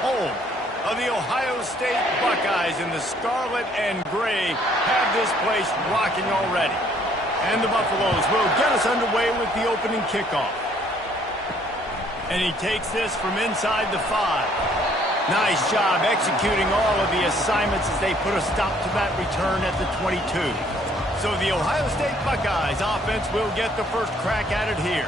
home of the Ohio State Buckeyes, and the scarlet and gray have this place rocking already. And the Buffaloes will get us underway with the opening kickoff. And he takes this from inside the 5. Nice job executing all of the assignments as they put a stop to that return at the 22. So the Ohio State Buckeyes offense will get the first crack at it here.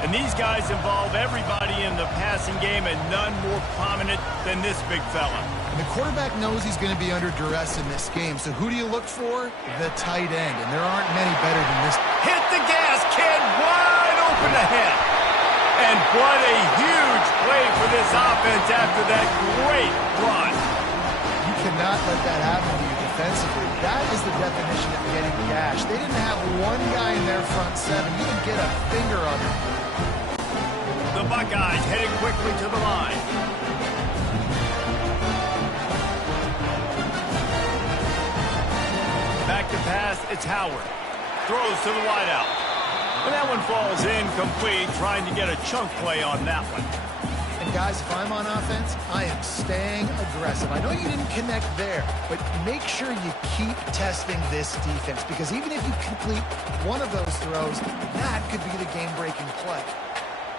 And these guys involve everybody in the passing game, and none more prominent than this big fella. And the quarterback knows he's going to be under duress in this game. So who do you look for? The tight end. And there aren't many better than this. Hit the gas, kid, wide open ahead. And what a huge play for this offense after that great run. You cannot let that happen to you defensively. That is the definition of getting gashed. They didn't have one guy in their front 7. You didn't get a finger on him. The Buckeyes heading quickly to the line. Back to pass, it's Howard. Throws to the wideout. And that one falls incomplete, trying to get a chunk play on that one. And guys, if I'm on offense, I am staying aggressive. I know you didn't connect there, but make sure you keep testing this defense, because even if you complete one of those throws, that could be the game-breaking play.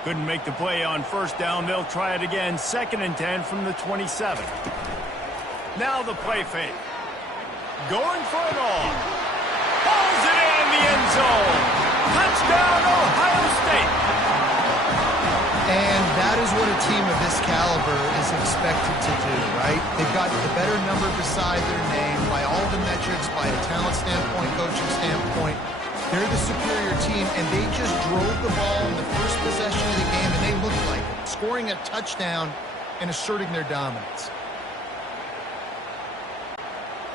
Couldn't make the play on first down. They'll try it again. 2nd and 10 from the 27. Now the play fake. Going for it all. Pulls it in the end zone. Touchdown, Ohio State. And that is what a team of this caliber is expected to do, right? They've got the better number beside their name by all the metrics, by a talent standpoint, coaching standpoint. They're the superior team, and they just drove the ball in the first possession of the game, and they looked like it, scoring a touchdown and asserting their dominance.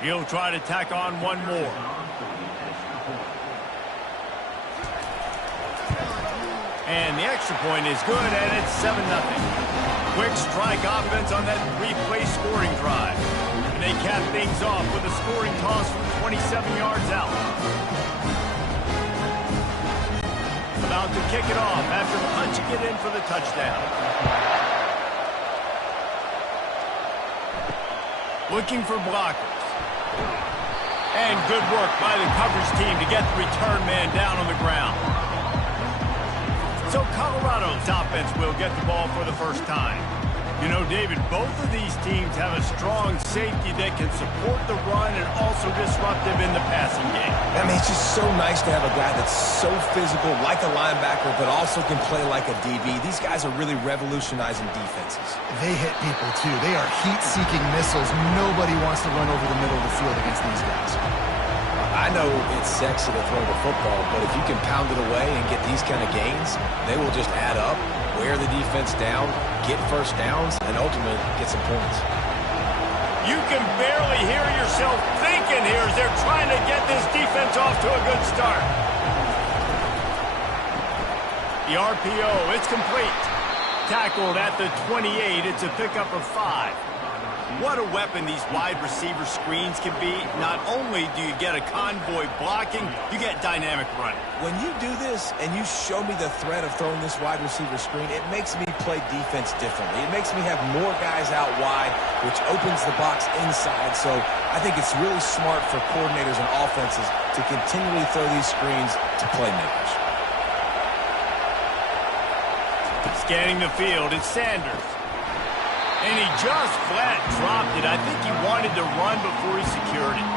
He'll try to tack on one more. And the extra point is good, and it's 7-0. Quick strike offense on that 3-play scoring drive. And they cap things off with a scoring toss from 27 yards out. About to kick it off after punching it in for the touchdown. Looking for blockers. And good work by the coverage team to get the return man down on the ground. So Colorado's offense will get the ball for the first time. You know, David, both of these teams have a strong safety that can support the run and also disruptive in the passing game. I mean, it's just so nice to have a guy that's so physical, like a linebacker, but also can play like a DB. These guys are really revolutionizing defenses. They hit people, too. They are heat-seeking missiles. Nobody wants to run over the middle of the field against these guys. I know it's sexy to throw the football, but if you can pound it away and get these kind of gains, they will just add up, wear the defense down, get first downs, and ultimately get some points. You can barely hear yourself thinking here as they're trying to get this defense off to a good start. The RPO, it's complete. Tackled at the 28. It's a pickup of 5. What a weapon these wide receiver screens can be. Not only do you get a convoy blocking, you get dynamic running. When you do this and you show me the threat of throwing this wide receiver screen, it makes me play defense differently. It makes me have more guys out wide, which opens the box inside. So I think it's really smart for coordinators and offenses to continually throw these screens to playmakers. Scanning the field, it's Sanders. And he just flat dropped it. I think he wanted to run before he secured it.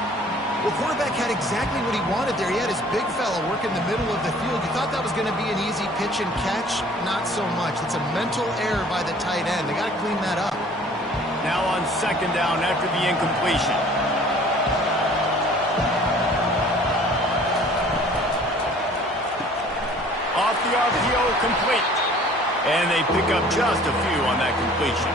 Well, quarterback had exactly what he wanted there. He had his big fella work in the middle of the field. You thought that was going to be an easy pitch and catch? Not so much. It's a mental error by the tight end. They got to clean that up. Now on 2nd down after the incompletion. Off the RPO, complete. And they pick up just a few on that completion.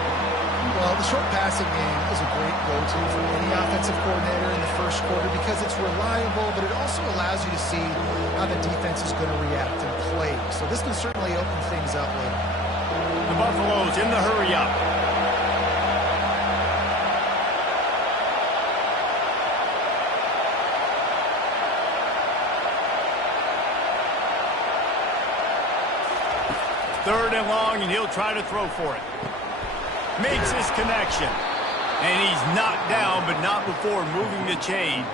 Well, the short passing game is a great go-to for any offensive coordinator in the first quarter because it's reliable, but it also allows you to see how the defense is going to react and play. So this can certainly open things up later. The Buffaloes in the hurry-up. Third and long, and he'll try to throw for it. makes his connection. And he's knocked down, but not before moving the chains.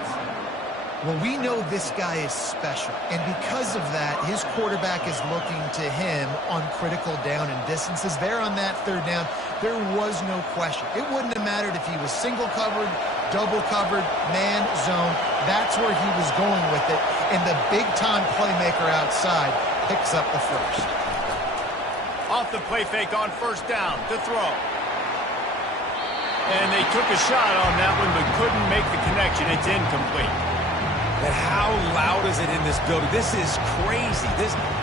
Well, we know this guy is special, and because of that, his quarterback is looking to him on critical down and distances. There on that third down, there was no question. It wouldn't have mattered if he was single covered, double covered, man, zone. That's where he was going with it, and the big-time playmaker outside picks up the first. Off the play fake on first down to throw. And they took a shot on that one, but couldn't make the connection. It's incomplete. And how loud is it in this building? This is crazy.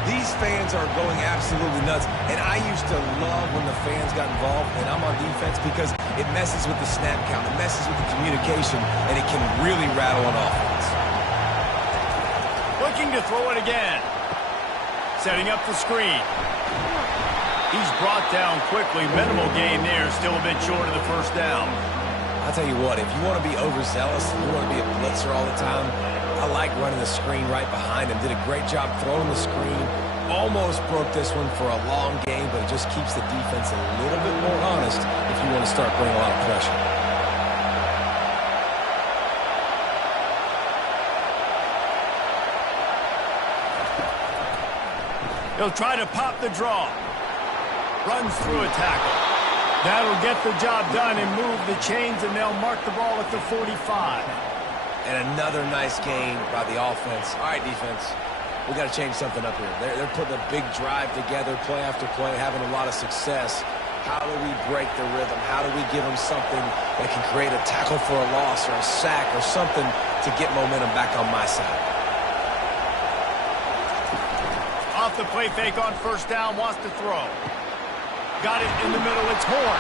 These fans are going absolutely nuts. And I used to love when the fans got involved, and I'm on defense, because it messes with the snap count, it messes with the communication, and it can really rattle an offense. Looking to throw it again. Setting up the screen. He's brought down quickly. Minimal gain there. Still a bit short of the first down. I'll tell you what, if you want to be overzealous, you want to be a blitzer all the time, I like running the screen right behind him. Did a great job throwing the screen. Almost broke this one for a long game, but it just keeps the defense a little bit more honest if you want to start bringing a lot of pressure. He'll try to pop the draw. Runs through a tackle. That'll get the job done and move the chains, and they'll mark the ball at the 45. And another nice gain by the offense. All right, defense, we got to change something up here. They're putting a big drive together, play after play, having a lot of success. How do we break the rhythm? How do we give them something that can create a tackle for a loss or a sack or something to get momentum back on my side? Off the play fake on first down, wants to throw. Got it in the middle, it's Horn.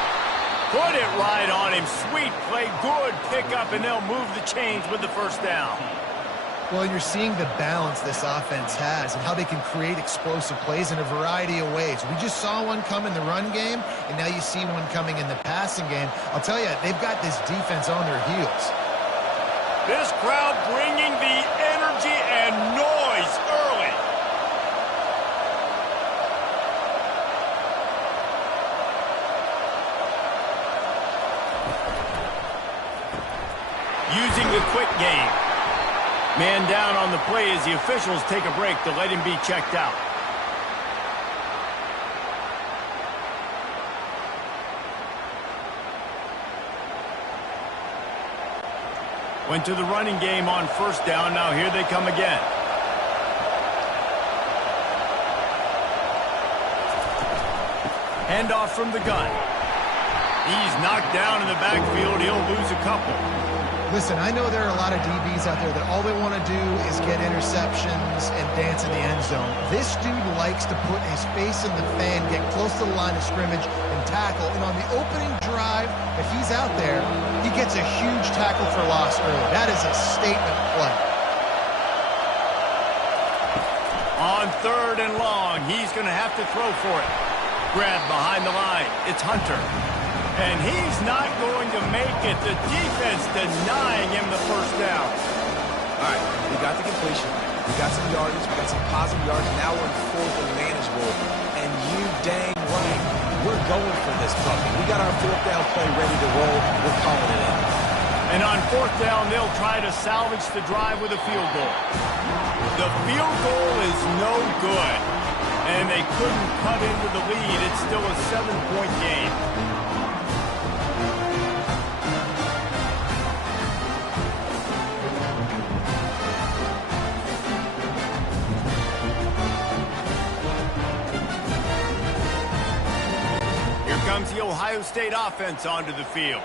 Put it right on him. Sweet play, good pickup, and they'll move the chains with the first down. Well, you're seeing the balance this offense has and how they can create explosive plays in a variety of ways. We just saw one come in the run game, and now you see one coming in the passing game. I'll tell you, they've got this defense on their heels. This crowd bringing the energy and noise early. Using the quick game. Man down on the play as the officials take a break to let him be checked out. Went to the running game on first down. Now here they come again. Handoff from the gun. He's knocked down in the backfield. He'll lose a couple. Listen, I know there are a lot of DBs out there that all they want to do is get interceptions and dance in the end zone. This dude likes to put his face in the fan, get close to the line of scrimmage, and tackle. And on the opening drive, if he's out there, he gets a huge tackle for loss early. That is a statement play. On third and long, he's going to have to throw for it. Grab behind the line. It's Hunter. And he's not going to make it. The defense denying him the first down. All right, we got the completion. We got some yardage. We got some positive yards. Now we're in fourth and manageable. And you dang right, we're going for this puppy. We got our fourth down play ready to roll. We're calling it in. And on fourth down, they'll try to salvage the drive with a field goal. The field goal is no good. And they couldn't cut into the lead. It's still a 7-point game. Comes the Ohio State offense onto the field.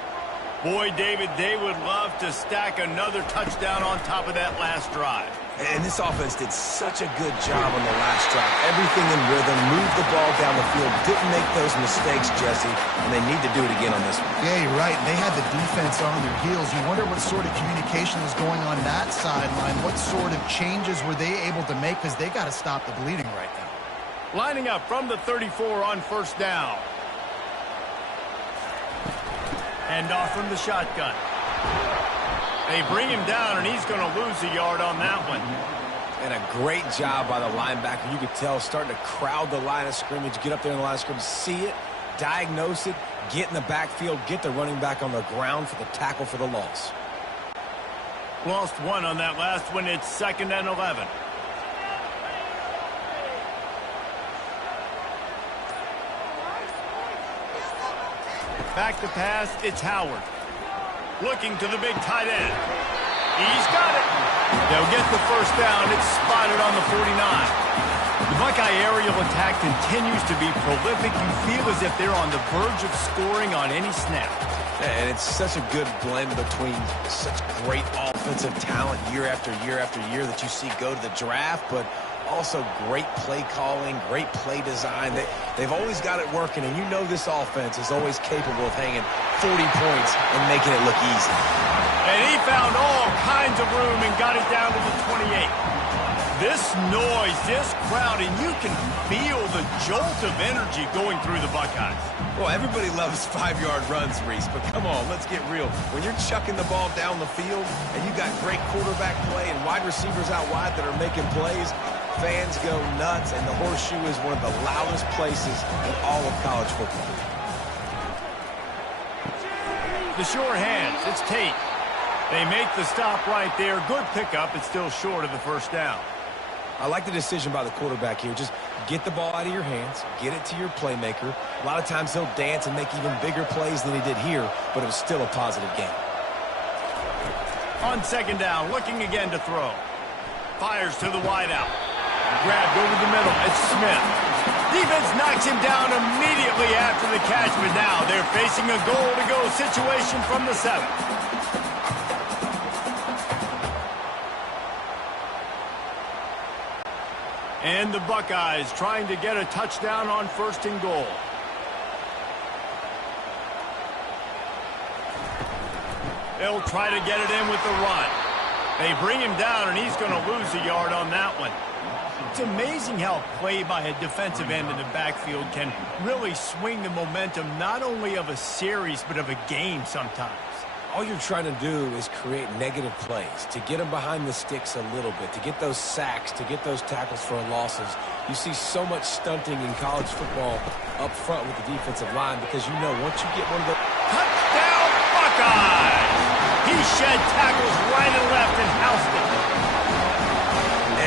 Boy, David, they would love to stack another touchdown on top of that last drive. And this offense did such a good job on the last drive. Everything in rhythm, moved the ball down the field, didn't make those mistakes, Jesse, and they need to do it again on this one. Yeah, you're right. And they had the defense on their heels. You wonder what sort of communication was going on that sideline. What sort of changes were they able to make, because they got to stop the bleeding right now. Lining up from the 34 on first down. And off from the shotgun. They bring him down, and he's going to lose a yard on that one. And a great job by the linebacker. You could tell, starting to crowd the line of scrimmage, get up there in the line of scrimmage, see it, diagnose it, get in the backfield, get the running back on the ground for the tackle for the loss. Lost one on that last one. It's 2nd and 11. Back to pass, it's Howard. Looking to the big tight end. He's got it. They'll get the first down. It's spotted on the 49. The Buckeye aerial attack continues to be prolific. You feel as if they're on the verge of scoring on any snap. And it's such a good blend between such great offensive talent year after year after year that you see go to the draft, but also great play calling, great play design. They've always got it working, and you know this offense is always capable of hanging 40 points and making it look easy. And he found all kinds of room and got it down to the 28. This noise, this crowd, and you can feel the jolt of energy going through the Buckeyes. Well, everybody loves 5-yard runs, Reese, but come on, let's get real. When you're chucking the ball down the field and you got great quarterback play and wide receivers out wide that are making plays, fans go nuts, and the Horseshoe is one of the loudest places in all of college football. The sure hands, it's Tate. They make the stop right there. Good pickup. It's still short of the first down. I like the decision by the quarterback here. Just get the ball out of your hands, get it to your playmaker. A lot of times he'll dance and make even bigger plays than he did here, but it was still a positive game. On 2nd down, looking again to throw. Fires to the wideout. Grabbed over the middle. It's Smith. Defense knocks him down immediately after the catch, but now they're facing a goal-to-go situation from the 7. And the Buckeyes trying to get a touchdown on 1st and goal. They'll try to get it in with the run. They bring him down, and he's going to lose a yard on that one. It's amazing how play by a defensive end in the backfield can really swing the momentum not only of a series but of a game sometimes. All you're trying to do is create negative plays, to get them behind the sticks a little bit, to get those sacks, to get those tackles for losses. You see so much stunting in college football up front with the defensive line because you know once you get one of the... Touchdown, Buckeyes! He shed tackles right and left and housed it.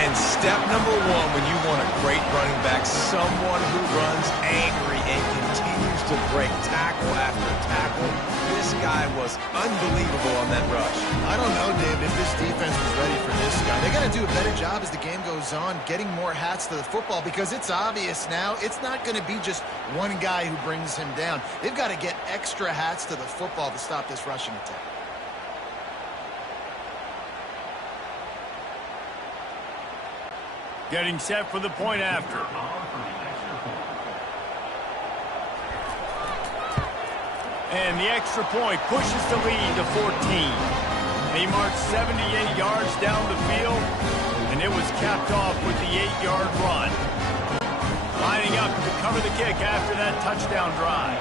And step number 1 when you want a great running back, someone who runs angry and continues to break tackle after tackle. This guy was unbelievable on that rush. I don't know, Dave, if this defense was ready for this guy. They got to do a better job as the game goes on, getting more hats to the football, because it's obvious now it's not going to be just one guy who brings him down. They've got to get extra hats to the football to stop this rushing attack. Getting set for the point after. And the extra point pushes the lead to 14. They marched 78 yards down the field, and it was capped off with the 8-yard run. Lining up to cover the kick after that touchdown drive.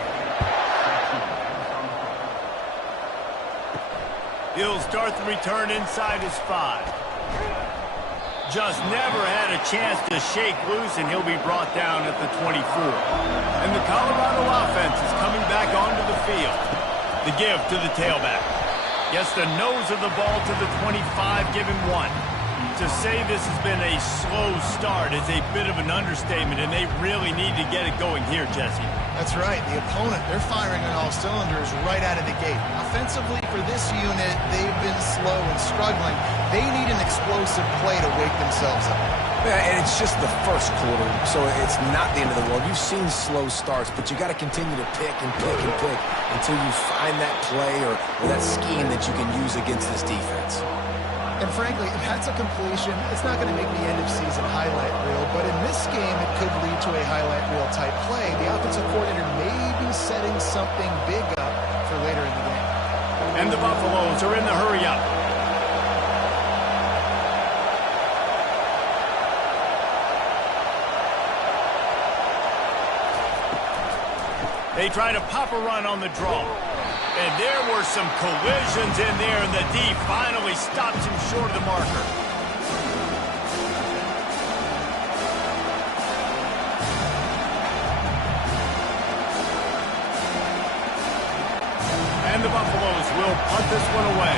He'll start the return inside his 5. Just never had a chance to shake loose, and he'll be brought down at the 24. And the Colorado offense is coming back onto the field. The give to the tailback. Gets the nose of the ball to the 25, give him 1. To say this has been a slow start is a bit of an understatement, and they really need to get it going here, Jesse. That's right. The opponent, they're firing on all cylinders right out of the gate. Offensively, for this unit, they've been slow and struggling. They need an explosive play to wake themselves up. Yeah, and it's just the first quarter, so it's not the end of the world. You've seen slow starts, but you got to continue to pick and pick and pick until you find that play or that scheme that you can use against this defense. And frankly, if that's a completion, it's not going to make the end-of-season highlight reel. But in this game, it could lead to a highlight reel type play. The offensive coordinator may be setting something big up for later in the game. And the Buffaloes are in the hurry-up. They try to pop a run on the draw. And there were some collisions in there, and the D finally stopped him short of the marker. And the Buffaloes will punt this one away.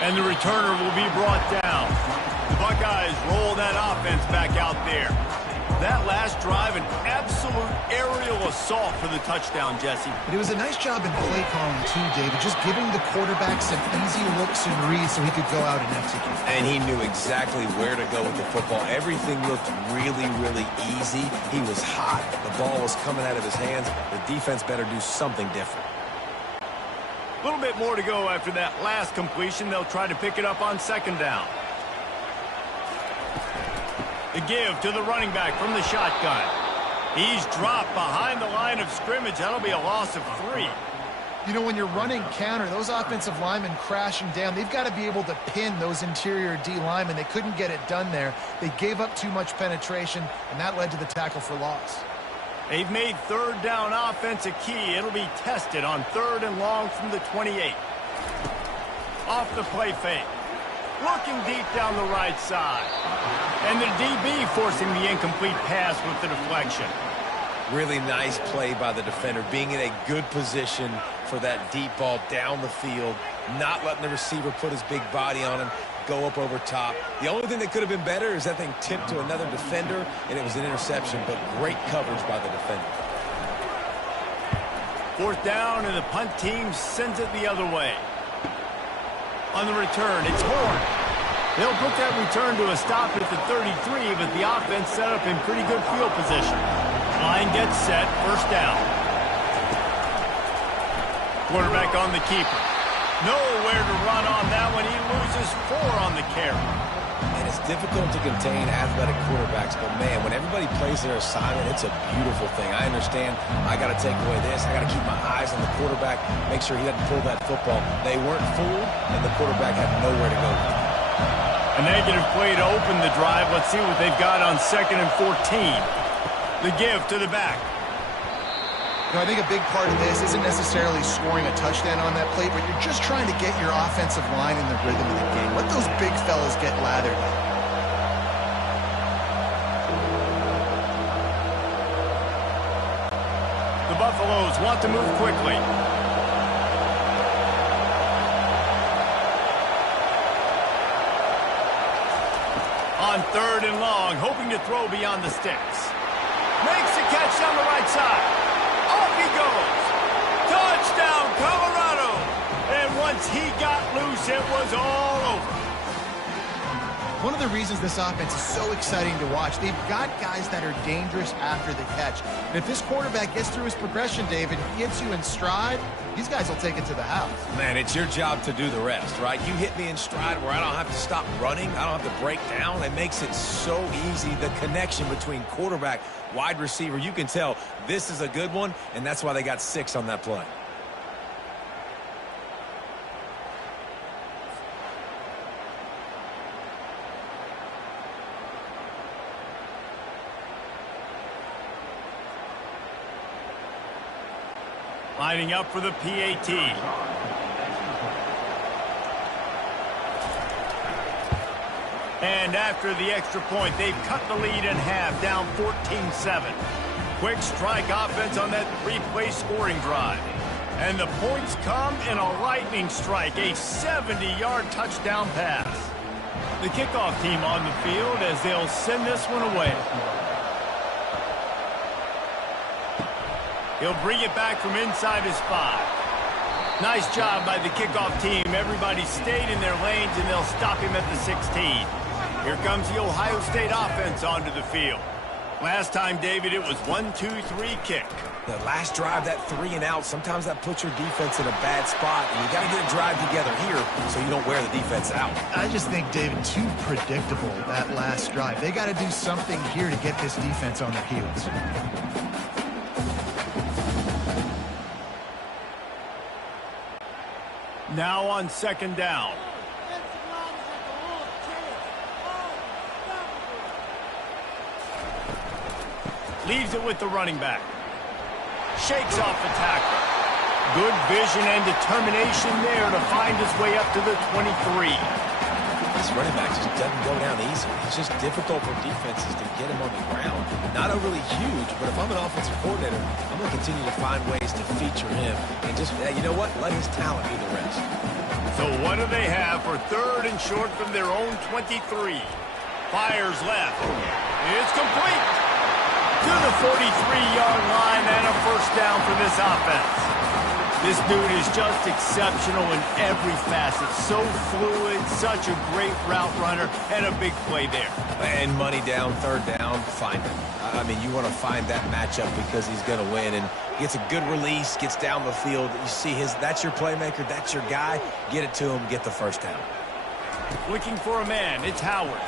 And the returner will be brought down. The Buckeyes roll that offense back out there. That last drive, an absolute aerial assault for the touchdown, Jesse. But it was a nice job in play calling, too, David, just giving the quarterback some easy looks and reads so he could go out and execute. And he knew exactly where to go with the football. Everything looked really, really easy. He was hot. The ball was coming out of his hands. The defense better do something different. A little bit more to go after that last completion. They'll try to pick it up on second down. The give to the running back from the shotgun. He's dropped behind the line of scrimmage. That'll be a loss of 3. You know, when you're running counter, those offensive linemen crashing down, they've got to be able to pin those interior D linemen. They couldn't get it done there. They gave up too much penetration, and that led to the tackle for loss. They've made third down offense a key. It'll be tested on 3rd and long from the 28. Off the play fake. Looking deep down the right side. And the DB forcing the incomplete pass with the deflection. Really nice play by the defender, being in a good position for that deep ball down the field, not letting the receiver put his big body on him, go up over top. The only thing that could have been better is that thing tipped to another defender, and it was an interception, but great coverage by the defender. 4th down, and the punt team sends it the other way. On the return, it's Horn. They'll put that return to a stop at the 33, but the offense set up in pretty good field position. Line gets set, 1st down. Quarterback on the keeper. Nowhere to run on that one. He loses 4 on the carry. And it's difficult to contain athletic quarterbacks, but man, when everybody plays their assignment, it's a beautiful thing. I understand I got to take away this. I got to keep my eyes on the quarterback, make sure he doesn't pull that football. They weren't fooled, and the quarterback had nowhere to go with it. A negative play to open the drive. Let's see what they've got on 2nd and 14. The give to the back. You know, I think a big part of this isn't necessarily scoring a touchdown on that play, but you're just trying to get your offensive line in the rhythm of the game. Let those big fellas get lathered up. The Buffaloes want to move quickly. On 3rd and long, hoping to throw beyond the sticks. Makes a catch down the right side. Off he goes. Touchdown, Colorado. And once he got loose, it was all over. One of the reasons this offense is so exciting to watch, they've got guys that are dangerous after the catch. And if this quarterback gets through his progression, David, he hits you in stride, these guys will take it to the house. Man, it's your job to do the rest, right? You hit me in stride where I don't have to stop running. I don't have to break down. It makes it so easy. The connection between quarterback, wide receiver, you can tell this is a good one, and that's why they got 6 on that play. Lining up for the PAT. And after the extra point, they've cut the lead in half, down 14-7. Quick strike offense on that 3-play scoring drive. And the points come in a lightning strike, a 70-yard touchdown pass. The kickoff team on the field as they'll send this one away. He'll bring it back from inside his 5. Nice job by the kickoff team. Everybody stayed in their lanes, and they'll stop him at the 16. Here comes the Ohio State offense onto the field. Last time, David, it was 1-2-3 kick. The last drive, that 3 and out, sometimes that puts your defense in a bad spot, and you got to get a drive together here so you don't wear the defense out. I just think, David, too predictable, that last drive. They got to do something here to get this defense on their heels. Now on 2nd down. Leaves it with the running back. Shakes off the tackle. Good vision and determination there to find his way up to the 23. this running back just doesn't go down easy. It's just difficult for defenses to get him on the ground. Not overly huge, but if I'm an offensive coordinator, I'm going to continue to find ways to feature him. And just, you know what? Let his talent do the rest. So what do they have for 3rd and short from their own 23? Fires left. It's complete. To the 43-yard line and a first down for this offense. This dude is just exceptional in every facet. So fluid, such a great route runner, and a big play there. And money down, 3rd down, find him. I mean, you want to find that matchup because he's going to win. And gets a good release, gets down the field. You see that's your playmaker, that's your guy. Get it to him, get the first down. Looking for a man, it's Howard.